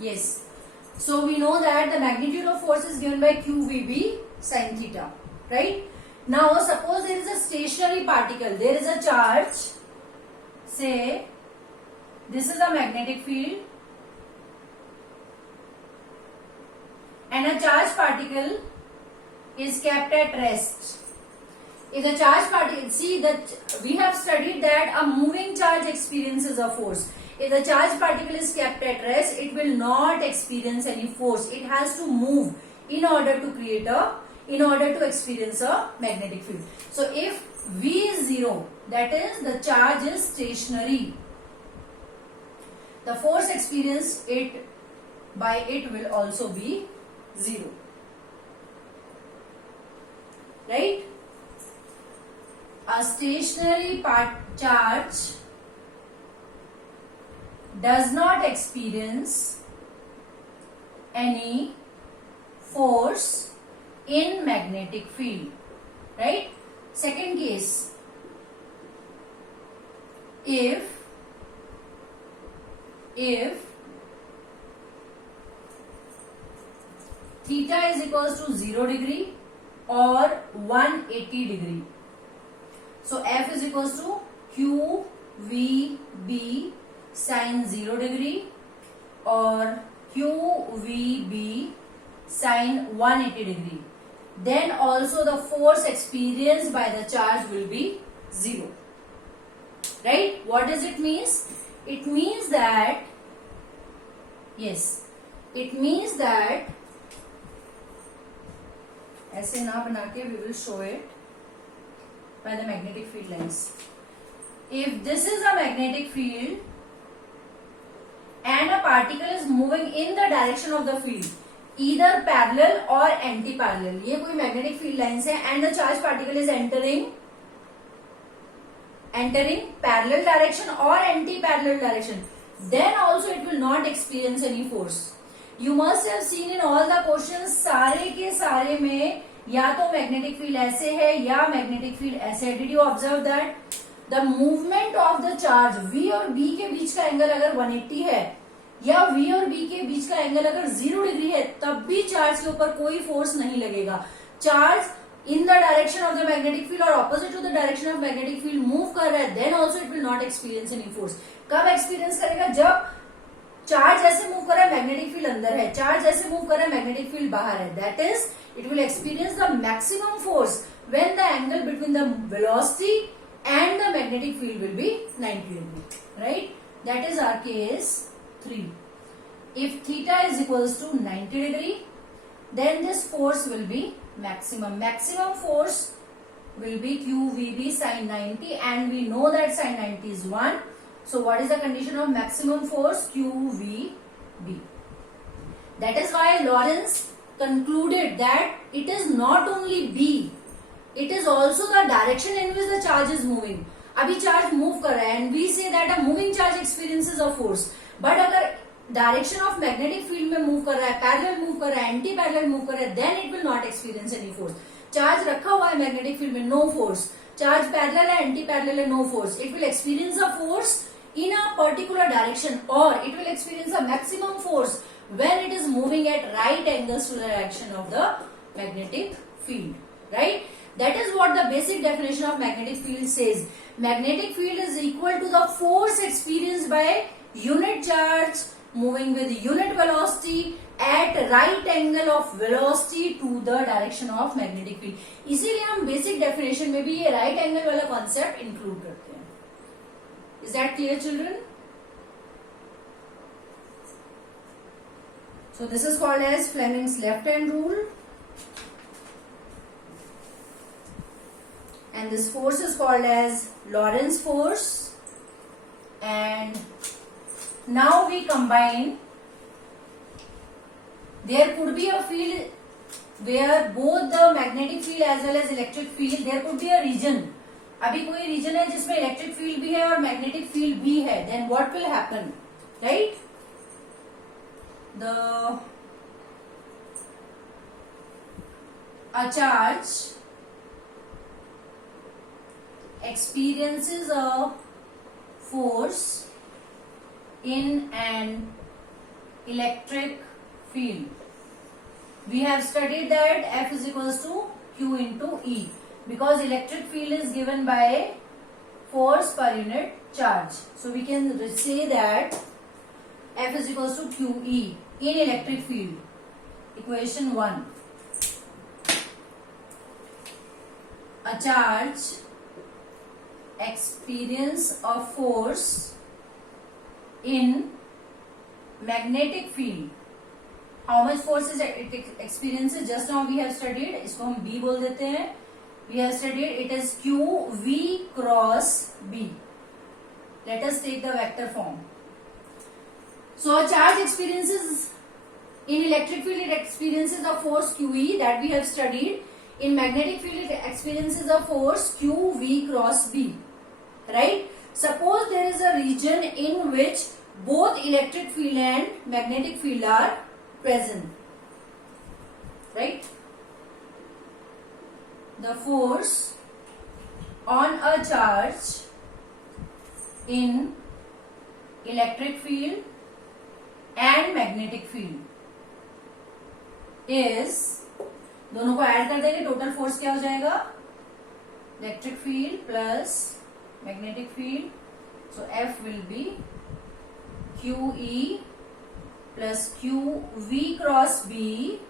Yes. So we know that the magnitude of force is given by QVB sin theta, right? Now suppose there is a stationary particle, there is a charge, say this is a magnetic field and a charged particle is kept at rest. If the charge particle, see that we have studied that a moving charge experiences a force. If the charge particle is kept at rest, it will not experience any force. It has to move in order to experience a magnetic field. So if V is 0, that is the charge is stationary, the force experienced by it will also be 0. Right? A stationary charge does not experience any force in magnetic field. Right? Second case, if theta is equals to 0 degree or 180 degree. So F is equals to QVB sin 0 degree or QVB sin 180 degree. Then also the force experienced by the charge will be 0. Right? What does it mean? It means that, ऐसे ना बना के we will show it by the magnetic field lines. If this is a magnetic field and a particle is moving in the direction of the field, either parallel or anti-parallel, ये कोई magnetic field lines है and the charged particle is entering parallel direction or anti-parallel direction, then also it will not experience any force. You must have seen in all the questions, सारे के सारे में या तो magnetic field ऐसे है या मैग्नेटिक फील्ड ऐसे है. Did you observe that the movement of the charge V और B के बीच का एंगल अगर 180 है या V और B के बीच का एंगल अगर 0 डिग्री है, तब भी चार्ज के ऊपर कोई फोर्स नहीं लगेगा. Charge in the direction of the magnetic field और opposite to the direction of magnetic field move कर रहा है, then also it will not experience any force. कब एक्सपीरियंस करेगा? जब चार्ज ऐसे मूव कर रहा है, मैग्नेटिक फील्ड अंदर है, चार्ज ऐसे मूव कर रहा है, मैग्नेटिक फील्ड बाहर है. That is it will experience the maximum force when the angle between the velocity and the magnetic field will be 90 degree. Right? That is our case 3. If theta is equals to 90 degree, then this force will be maximum. Maximum force will be QVB sin 90 and we know that sin 90 is 1. So what is the condition of maximum force? QVB. That is why Lorentz concluded that it is not only B, it is also the direction in which the charge is moving. अभी charge move कर रहा है and we say that a moving charge experiences a force. But अगर direction of magnetic field में move कर रहा है, parallel move कर रहा है, एंटी पैरेलल मूव कर रहा है, then it will not experience any force. Charge रखा हुआ है मैग्नेटिक फील्ड में, नो फोर्स. चार्ज पैरेलल है, एंटी पैरेलल है, no force. It will experience a force in a particular direction or it will experience a maximum force when it is moving at right angles to the direction of the magnetic field. Right? That is what the basic definition of magnetic field says. Magnetic field is equal to the force experienced by unit charge moving with unit velocity at right angle of velocity to the direction of magnetic field. इसीलिए हम basic definition में भी ये right angle वाला concept include करते हैं. Is that clear, children? So this is called as Fleming's left hand rule, and this force is called as Lorentz force. And now we combine. There could be a field where both the magnetic field as well as electric field, there could be a region. अभी कोई reason है जिसमें electric field भी है और magnetic field भी है, then what will happen? Right? A charge experiences a force in an electric field. We have studied that F is equals to Q into E because electric field is given by force per unit charge. So we can say that F is equals to QE in electric field. Equation 1. A charge experience a force in magnetic field. How much force is it experiences? Just now we have studied, इसको हम B बोल देते हैं. We have studied it is Q V cross B. Let us take the vector form. So a charge experiences in electric field, it experiences a force QE that we have studied. In magnetic field, it experiences a force QV cross B. Right? Suppose there is a region in which both electric field and magnetic field are present. Right? The force on a charge in electric field and magnetic field is, दोनों को add कर देंगे, total force क्या हो जाएगा? Electric field plus magnetic field. So F will be QE plus QV cross B.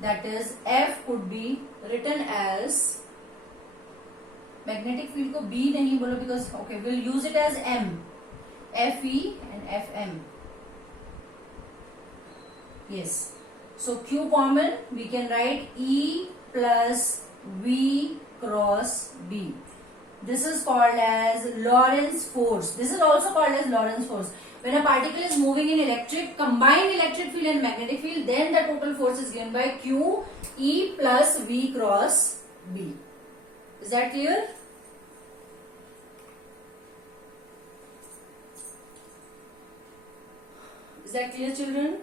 That is F could be written as, magnetic field को B नहीं बोलो because okay we'll use it as M, FE and FM. Yes. So Q common, we can write E plus V cross B. This is called as Lorentz force. This is also called as Lorentz force. When a particle is moving in combined electric field and magnetic field, then the total force is given by Q E plus V cross B. Is that clear? Is that clear, children?